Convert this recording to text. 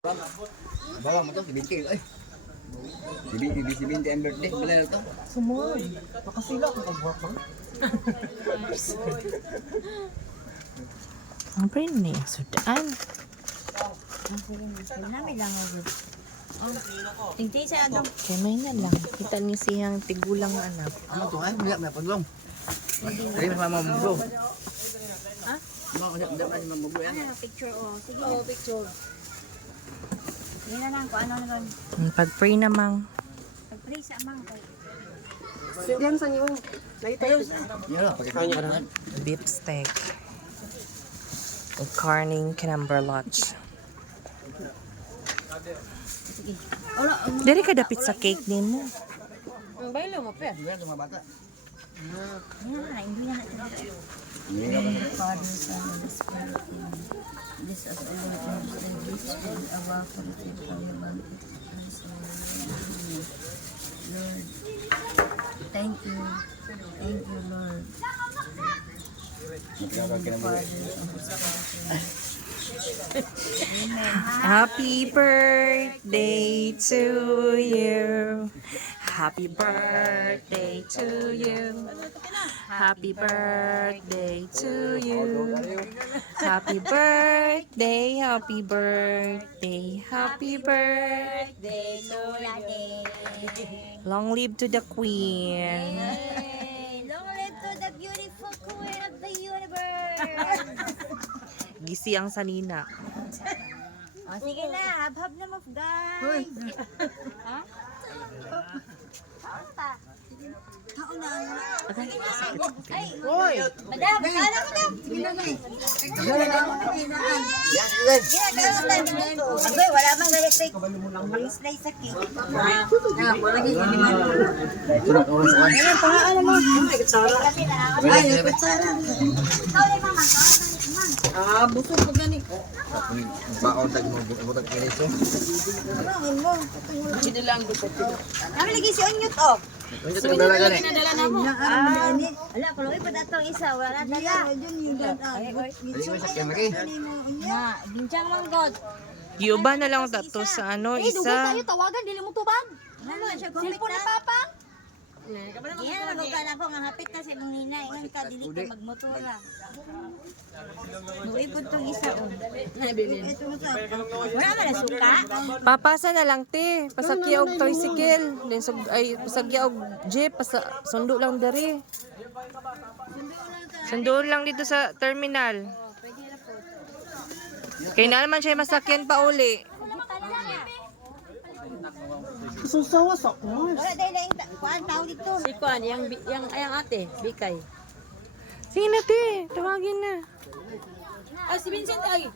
Bawang mo to, 70. Ay. 70 ang birthday. Wala na to. Sumon. Makasila ko kagwapa. Ang ni sudan. Namin lang ako. Tingti sa ato. Kaya may na lang. Kita ni siyang tigulang anak. Ano to ay? Wala na pagulong. Dali mas mamamublo. Ha? Wala na mamamublo yan. Ano picture oh. Sige. Oh, picture. Yan na lang kung ano naman. Pag-pray namang Pag-pray sa amang kay. Yan sa niyo. Laitay. Yan na, pagkakaroon. beef steak. Carning Kinamberlach. Sige. Wala. Dari ka dapit sa cake din mo. Ang baylo mo pa. Yan mga bata. Yan na, hindi na natin. Hindi ka ba? Father, Son, and the Spirit. This as a Lord and this will our Lord, thank you. Thank you, Lord. Happy birthday to you. Happy birthday to you. Happy birthday to you. Happy birthday, happy birthday, happy birthday. Lola Day. Long live to the queen. Yay! Long live to the beautiful queen of the universe. Gisi ang sanina. O, sige na, hab-hab na mo, guys. Ha? Ano pa? Tao na. Ay, Hoy. madam, ano madam? Sige na, guys. Agoy, wala mang galit. Malis na yung sakit. Tulad oras one. Ano, pangalan mo? Ay, likod Sara. Ikaw na, mama. Ah, busog ko gani. Baon tag mo butag kineso. Parangin mo. Hindi lang busog ko. Kami lagi si Onyot, oh. Ano to dala gani? Pinadala na mo. Ala, kulo ipa datong isa, wala dala. Dali ko sa kamera. Na, bincang manggod. Yuba na lang tato sa ano, isa. tawagan, dili mo tubag. Ano, siya gumit na. Papa? Yan, magugan ako, nga hapit na sa imong nina. Ingan ka, dili ka magmotora. Nuwi po itong isa, oh. Wala ka na suka? Papasa na lang te, pasakya og tricycle, then ay pasakya og jeep, sundo lang dari. Sundo lang dito sa terminal. Kaya na naman siya masakyan pa uli. Susawa sa ko. Wala dahil na yung kuhaan tao dito. Si Kwan, yang ate, Bikay. Sige na te, tawagin na. Ah, si Vincent ay.